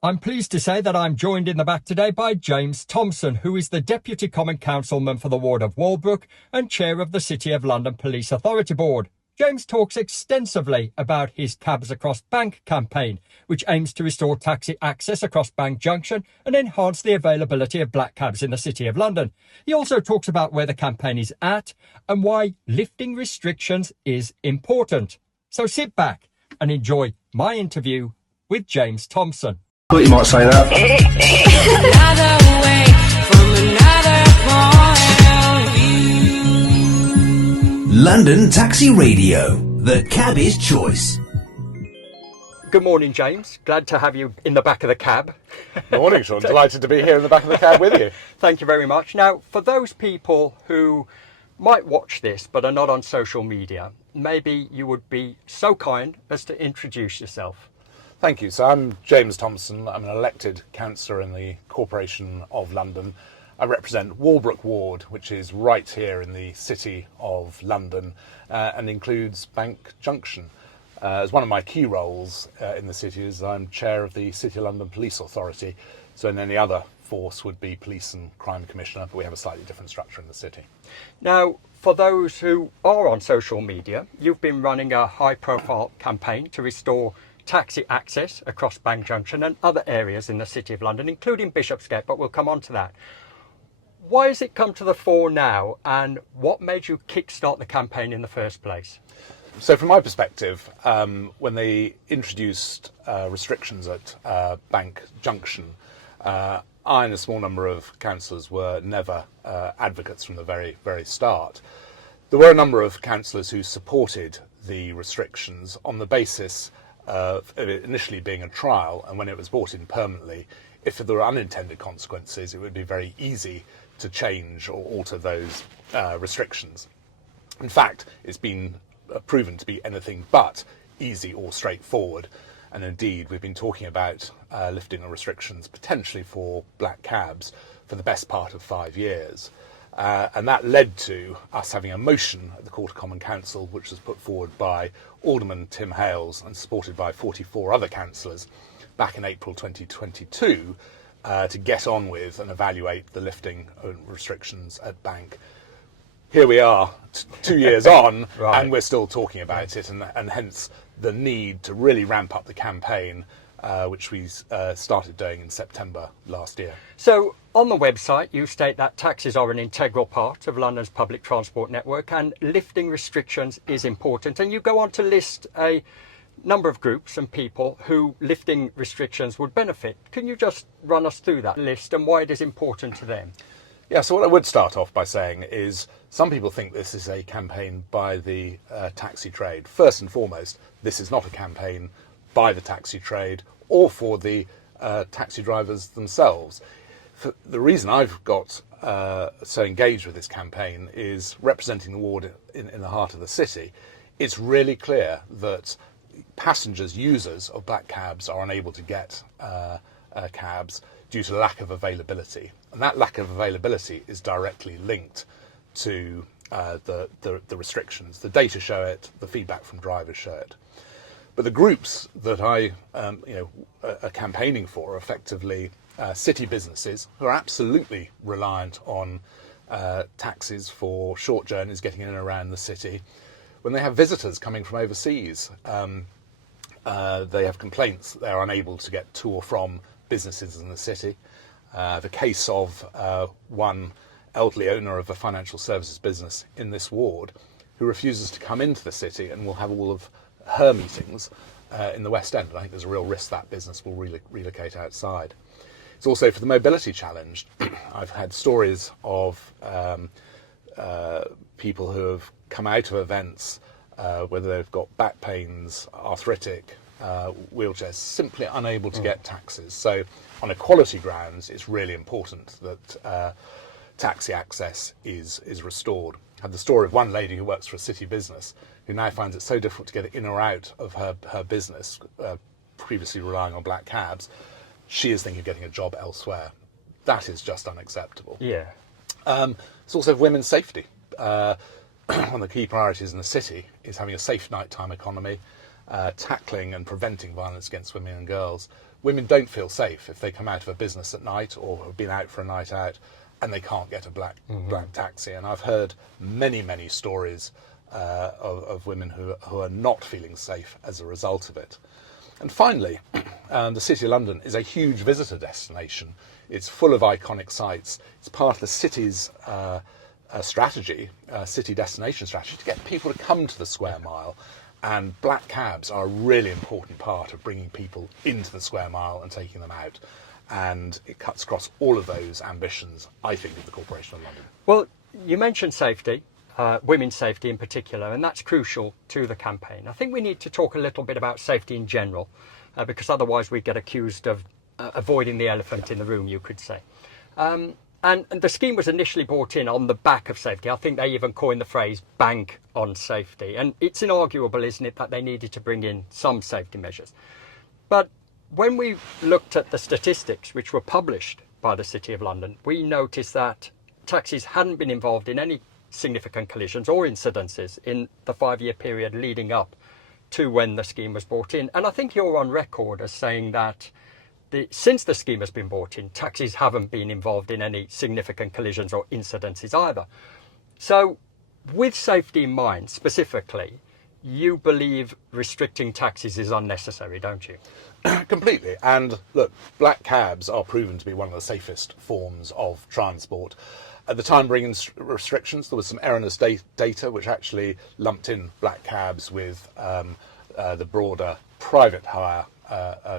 I'm pleased to say that I'm joined in the back today by James Thompson, who is the Deputy Common Councilman for the ward of Walbrook and Chair of the City of London Police Authority Board. James talks extensively about his CABS Across Bank campaign, which aims to restore taxi access across Bank Junction and enhance the availability of black cabs in the City of London. He also talks about where the campaign is at and why lifting restrictions is important. So sit back and enjoy my interview with James Thompson. I thought you might say that. London Taxi Radio, the cabby's choice. Good morning, James. Glad to have you in the back of the cab. Morning, Sean. Delighted to be here in the back of the cab with you. Thank you very much. Now, for those people who might watch this but are not on social media, maybe you would be so kind as to introduce yourself. Thank you. So I'm James Thompson. I'm an elected councillor in the Corporation of London. I represent Walbrook Ward, which is right here in the City of London and includes Bank Junction. As one of my key roles in the city is I'm chair of the City of London Police Authority. So in any other force would be Police and Crime Commissioner, but we have a slightly different structure in the city. Now, for those who are on social media, you've been running a high-profile campaign to restore taxi access across Bank Junction and other areas in the City of London, including Bishopsgate, but we'll come on to that. Why has it come to the fore now, and what made you kickstart the campaign in the first place? So from my perspective, when they introduced restrictions at Bank Junction, I and a small number of councillors were never advocates from the very, very start. There were a number of councillors who supported the restrictions on the basis of it initially being a trial, and when it was brought in permanently, if there were unintended consequences, it would be very easy to change or alter those restrictions. In fact, it's been proven to be anything but easy or straightforward, and indeed we've been talking about lifting the restrictions potentially for black cabs for the best part of 5 years. And that led to us having a motion at the Court of Common Council, which was put forward by Alderman Tim Hales and supported by 44 other councillors back in April 2022 to get on with and evaluate the lifting of restrictions at Bank. Here we are 2 years on, Right. And we're still talking about it, and hence the need to really ramp up the campaign, which we started doing in September last year. So, on the website, you state that taxis are an integral part of London's public transport network and lifting restrictions is important. And you go on to list a number of groups and people who lifting restrictions would benefit. Can you just run us through that list and why it is important to them? Yeah, so what I would start off by saying is some people think this is a campaign by the taxi trade. First and foremost, this is not a campaign by the taxi trade or for the taxi drivers themselves. The reason I've got so engaged with this campaign is representing the ward in the heart of the city. It's really clear that passengers, users of black cabs are unable to get cabs due to lack of availability. And that lack of availability is directly linked to the restrictions. The data show it, the feedback from drivers show it. But the groups that I are campaigning for are effectively city businesses who are absolutely reliant on taxis for short journeys getting in and around the city. When they have visitors coming from overseas, they have complaints that they're unable to get to or from businesses in the city. The case of one elderly owner of a financial services business in this ward who refuses to come into the city and will have all of her meetings in the West End. I think there's a real risk that business will relocate outside. It's also for the mobility challenged. I've had stories of people who have come out of events, whether they've got back pains, arthritic, wheelchairs, simply unable to get taxis. So on equality grounds, it's really important that taxi access is restored. I had the story of one lady who works for a city business who now finds it so difficult to get in or out of her business, previously relying on black cabs. She is thinking of getting a job elsewhere. That is just unacceptable. Yeah. It's also women's safety. One of the key priorities in the city is having a safe nighttime economy, tackling and preventing violence against women and girls. women don't feel safe if they come out of a business at night or have been out for a night out and they can't get a black taxi. And I've heard many stories of women who are not feeling safe as a result of it. And finally, the City of London is a huge visitor destination. It's full of iconic sites. It's part of the city's strategy, city destination strategy, to get people to come to the square mile. And black cabs are a really important part of bringing people into the square mile and taking them out. And it cuts across all of those ambitions, I think, of the Corporation of London. Well, you mentioned safety, women's safety in particular, and that's crucial to the campaign. I think we need to talk a little bit about safety in general, because otherwise we get accused of avoiding the elephant in the room, you could say. And the scheme was initially brought in on the back of safety. I think they even coined the phrase bank on safety. And it's inarguable, isn't it, that they needed to bring in some safety measures. But when we looked at the statistics which were published by the City of London, we noticed that taxis hadn't been involved in any significant collisions or incidences in the 5-year period leading up to when the scheme was brought in. And I think you're on record as saying that since the scheme has been brought in, taxis haven't been involved in any significant collisions or incidences either. So with safety in mind specifically, you believe restricting taxis is unnecessary, don't you? Completely. And look, black cabs are proven to be one of the safest forms of transport. At the time bringing restrictions, there was some erroneous data which actually lumped in black cabs with the broader private hire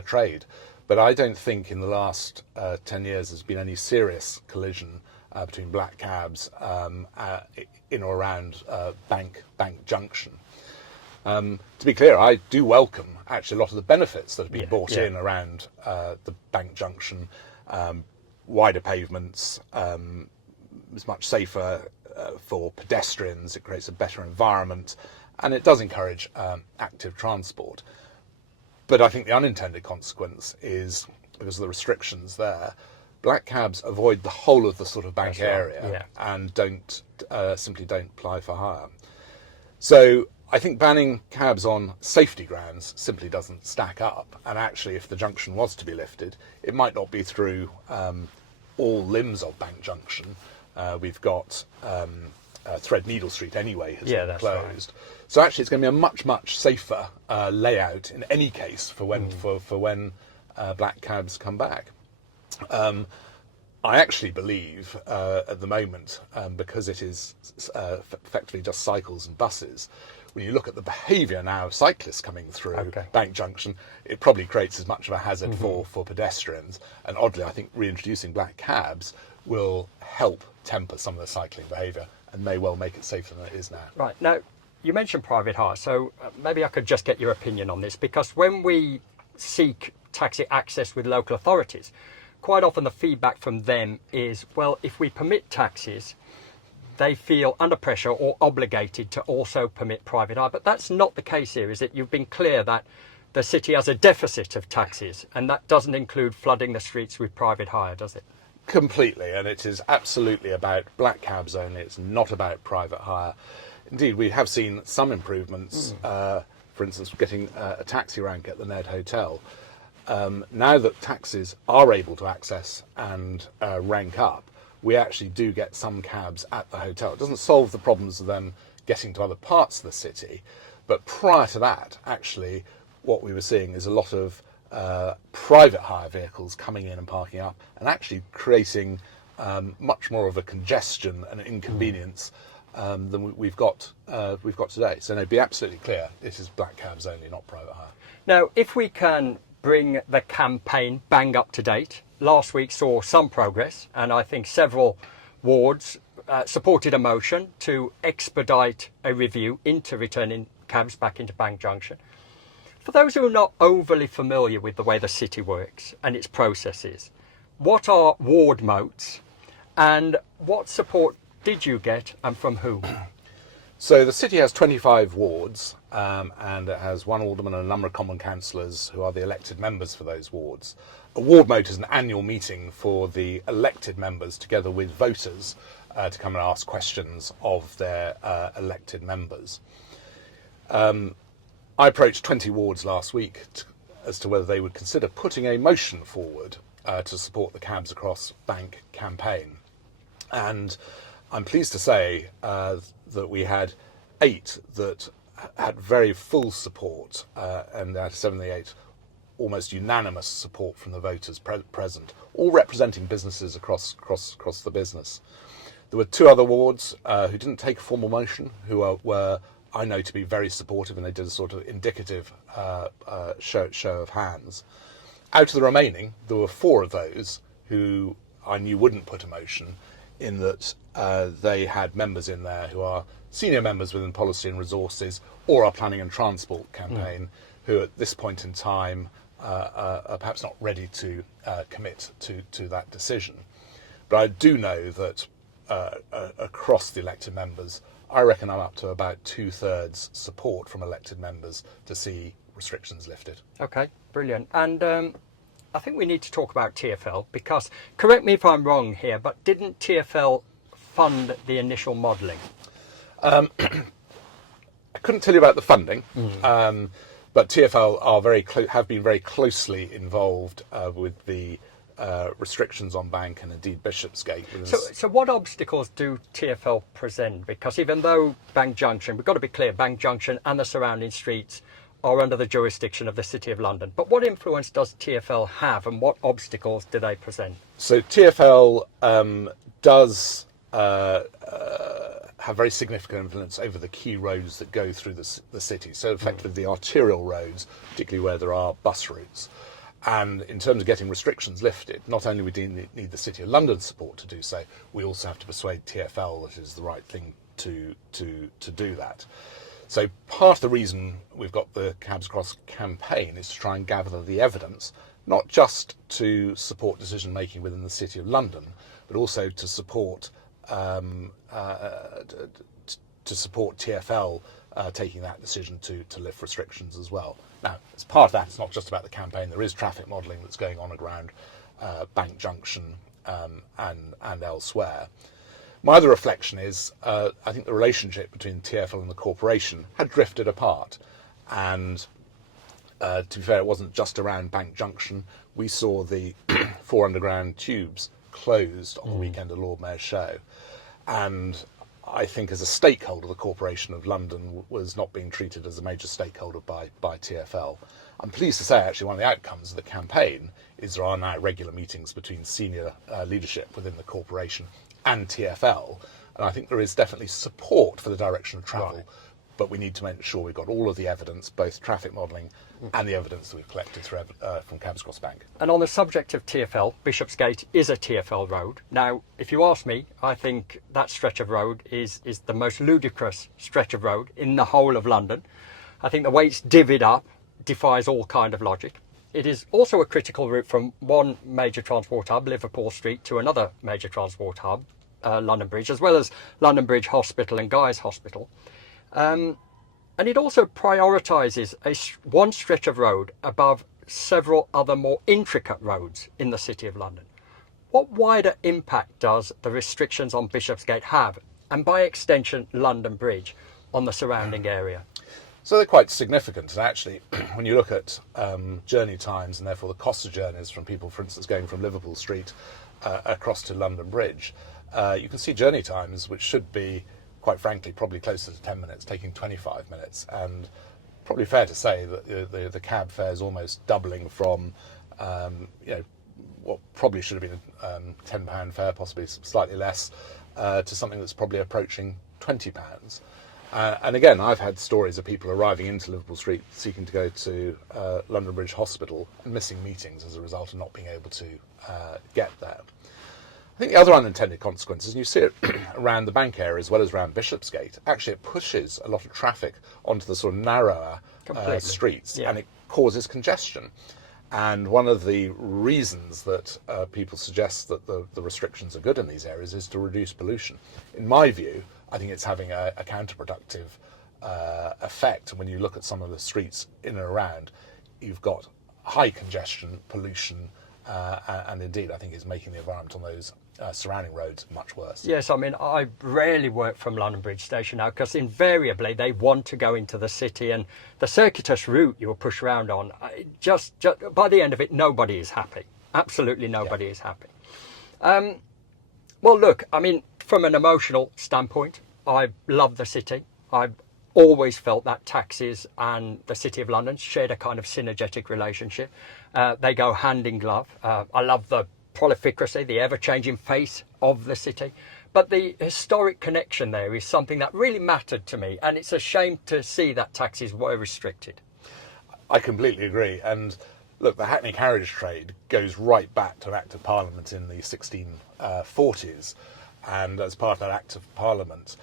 trade. But I don't think in the last 10 years there's been any serious collision between black cabs in or around Bank Junction. To be clear, I do welcome actually a lot of the benefits that have been brought in around the Bank Junction, wider pavements, it's much safer for pedestrians, it creates a better environment, and it does encourage active transport. But I think the unintended consequence is, because of the restrictions there, black cabs avoid the whole of the sort of bank area and simply don't apply for hire. So I think banning cabs on safety grounds simply doesn't stack up. And actually, if the junction was to be lifted, it might not be through all limbs of Bank Junction. We've got Threadneedle Street anyway has been closed. Right. So actually, it's going to be a much safer layout in any case for when black cabs come back. I actually believe at the moment, because it is effectively just cycles and buses, when you look at the behaviour now of cyclists coming through Bank Junction, it probably creates as much of a hazard for pedestrians. And oddly, I think reintroducing black cabs will help temper some of the cycling behaviour and may well make it safer than it is now. Right. Now, you mentioned private hire, so maybe I could just get your opinion on this, because when we seek taxi access with local authorities, quite often the feedback from them is, well, if we permit taxis, they feel under pressure or obligated to also permit private hire. But that's not the case here, is it? You've been clear that the city has a deficit of taxis, and that doesn't include flooding the streets with private hire, does it? Completely, and it is absolutely about black cabs only. It's not about private hire. Indeed, we have seen some improvements, for instance, getting a taxi rank at the Ned Hotel. Now that taxis are able to access and rank up, we actually do get some cabs at the hotel. It doesn't solve the problems of them getting to other parts of the city, but prior to that, actually, what we were seeing is a lot of private hire vehicles coming in and parking up, and actually creating much more of a congestion and an inconvenience than we've got today. So, no, be absolutely clear, this is black cabs only, not private hire. Now, if we can bring the campaign bang up to date, last week saw some progress, and I think several wards supported a motion to expedite a review into returning cabs back into Bank Junction. For those who are not overly familiar with the way the city works and its processes, what are ward moats, and what support did you get, and from whom? So the city has 25 wards, and it has one alderman and a number of common councillors who are the elected members for those wards. A ward moat is an annual meeting for the elected members together with voters to come and ask questions of their elected members. I approached 20 wards last week as to whether they would consider putting a motion forward to support the CABS Across Bank campaign. And I'm pleased to say that we had 8 that had very full support, and out of 78, almost unanimous support from the voters present, all representing businesses across the business. There were 2 other wards who didn't take a formal motion, who were, I know, to be very supportive, and they did a sort of indicative show of hands. Out of the remaining, there were 4 of those who I knew wouldn't put a motion, in that they had members in there who are senior members within Policy and Resources or our Planning and Transport campaign, who at this point in time are perhaps not ready to commit to that decision. But I do know that across the elected members, I reckon I'm up to about 2/3 support from elected members to see restrictions lifted. Okay, brilliant. And I think we need to talk about TfL, because, correct me if I'm wrong here, but didn't TfL fund the initial modelling? I couldn't tell you about the funding, but TfL are have been very closely involved with the restrictions on Bank and indeed Bishopsgate. So what obstacles do TfL present? Because even though Bank Junction, we've got to be clear, Bank Junction and the surrounding streets are under the jurisdiction of the City of London. But what influence does TfL have, and what obstacles do they present? So TfL does have very significant influence over the key roads that go through the city. So effectively the arterial roads, particularly where there are bus routes. And in terms of getting restrictions lifted, not only do we need the City of London support to do so, we also have to persuade TfL that it is the right thing to do that. So part of the reason we've got the CABS Across campaign is to try and gather the evidence, not just to support decision making within the City of London, but also to support TfL taking that decision to lift restrictions as well. Now, as part of that, it's not just about the campaign. There is traffic modelling that's going on around Bank Junction and elsewhere. My other reflection is I think the relationship between TfL and the corporation had drifted apart. And to be fair, it wasn't just around Bank Junction. We saw the 4 underground tubes closed on the weekend of Lord Mayor's show. And I think as a stakeholder, the Corporation of London was not being treated as a major stakeholder by TfL. I'm pleased to say, actually, one of the outcomes of the campaign is there are now regular meetings between senior leadership within the corporation and TfL. And I think there is definitely support for the direction of travel. Right. But we need to make sure we've got all of the evidence, both traffic modelling and the evidence that we've collected from CABS Across Bank. And on the subject of TfL, Bishopsgate is a TfL road. Now, if you ask me, I think that stretch of road is the most ludicrous stretch of road in the whole of London. I think the way it's divvied up defies all kind of logic. It is also a critical route from one major transport hub, Liverpool Street, to another major transport hub, London Bridge, as well as London Bridge Hospital and Guy's Hospital. And it also prioritises one stretch of road above several other more intricate roads in the City of London. What wider impact does the restrictions on Bishopsgate have, and by extension London Bridge, on the surrounding area? So they're quite significant. And actually, when you look at journey times and therefore the cost of journeys from people, for instance, going from Liverpool Street across to London Bridge, you can see journey times which should be, quite frankly, probably closer to 10 minutes, taking 25 minutes. And probably fair to say that the cab fare is almost doubling from, what probably should have been a £10 fare, possibly slightly less, to something that's probably approaching £20. And again, I've had stories of people arriving into Liverpool Street seeking to go to London Bridge Hospital and missing meetings as a result of not being able to get there. I think the other unintended consequences, and you see it around the bank area as well as around Bishopsgate, actually it pushes a lot of traffic onto the sort of narrower streets, and it causes congestion. And one of the reasons that people suggest that the restrictions are good in these areas is to reduce pollution. In my view, I think it's having a counterproductive effect. When you look at some of the streets in and around, you've got high congestion, pollution, and indeed I think is making the environment on those surrounding roads much worse. Yes, I mean, I rarely work from London Bridge Station now because invariably they want to go into the city, and the circuitous route you were pushed around on, just by the end of it, nobody is happy. Absolutely nobody is happy. Well, look, I mean, from an emotional standpoint, I love the city. I've always felt that taxis and the City of London shared a kind of synergetic relationship. They go hand in glove. I love the prolificity, the ever-changing face of the city. But the historic connection there is something that really mattered to me, and it's a shame to see that taxis were restricted. I completely agree. And look, the Hackney carriage trade goes right back to an Act of Parliament in the 1640s. And as part of that Act of Parliament,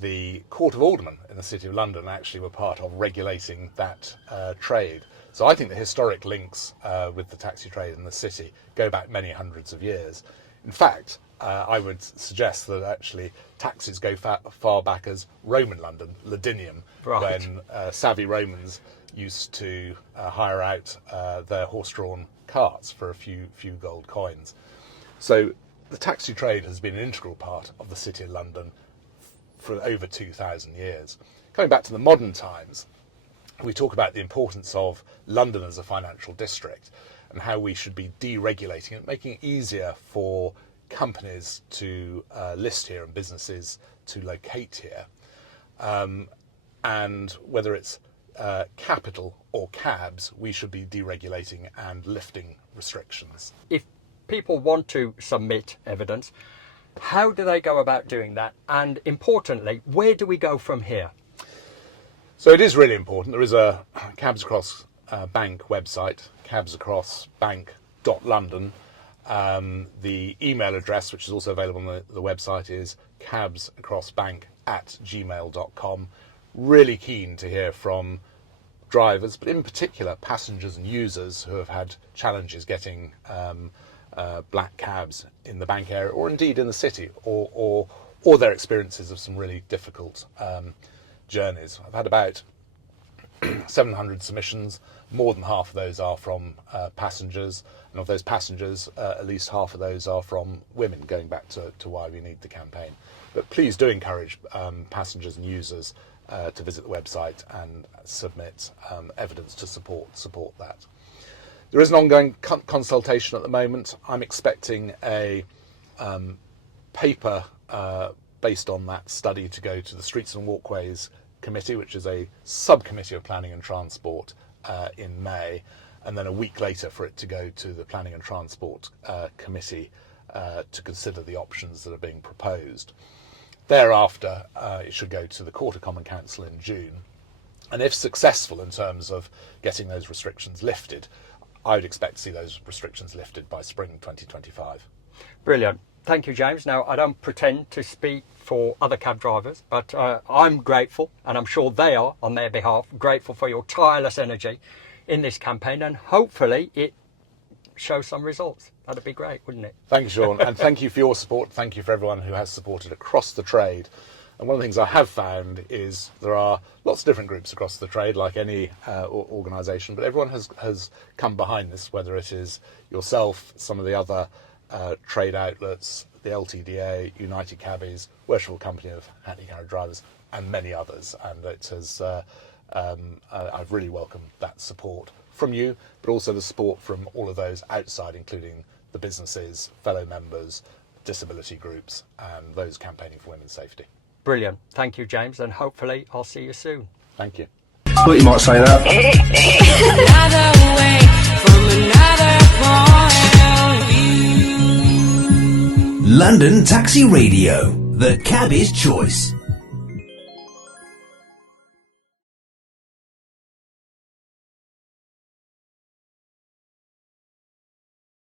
the Court of Aldermen in the City of London actually were part of regulating that trade. So I think the historic links with the taxi trade in the city go back many hundreds of years. In fact, I would suggest that actually taxis go far back as Roman London, Ladinium, right, when savvy Romans used to hire out their horse-drawn carts for a few gold coins. So the taxi trade has been an integral part of the City of London for over 2,000 years. Coming back to the modern times, we talk about the importance of London as a financial district and how we should be deregulating it, making it easier for companies to list here and businesses to locate here. And whether it's capital or CABS, we should be deregulating and lifting restrictions. If people want to submit evidence, how do they go about doing that? And importantly, where do we go from here? So it is really important. There is a CABS Across Bank website, cabsacrossbank.london. The email address, which is also available on the website, is cabsacrossbank@gmail.com. Really keen to hear from drivers, but in particular passengers and users who have had challenges getting black cabs in the bank area, or indeed in the city, or their experiences of some really difficult journeys. I've had about 700 submissions. More than half of those are from passengers, and of those passengers, at least half of those are from women, going back to why we need the campaign. But please do encourage passengers and users to visit the website and submit evidence to support that. There is an ongoing consultation at the moment. I'm expecting a paper based on that study to go to the Streets and Walkways Committee, which is a subcommittee of Planning and Transport, in May, and then a week later for it to go to the Planning and Transport Committee to consider the options that are being proposed. Thereafter, it should go to the Court of Common Council in June, and if successful in terms of getting those restrictions lifted, I would expect to see those restrictions lifted by spring 2025. Brilliant. Thank you, James. Now, I don't pretend to speak for other cab drivers, but I'm grateful, and I'm sure they are, on their behalf, grateful for your tireless energy in this campaign, and hopefully it shows some results. That'd be great, wouldn't it? Thank you, Sean, and thank you for your support. Thank you for everyone who has supported across the trade. And one of the things I have found is there are lots of different groups across the trade, like any organisation, but everyone has come behind this, whether it is yourself, some of the other trade outlets, the LTDA, United Cabbies, Worshipful Company of Hackney Carriage Drivers, and many others. And it has, I've really welcomed that support from you, but also the support from all of those outside, including the businesses, fellow members, disability groups, and those campaigning for women's safety. Brilliant. Thank you, James, and hopefully I'll see you soon. Thank you. Thought you might say that. London Taxi Radio, the cabby's choice.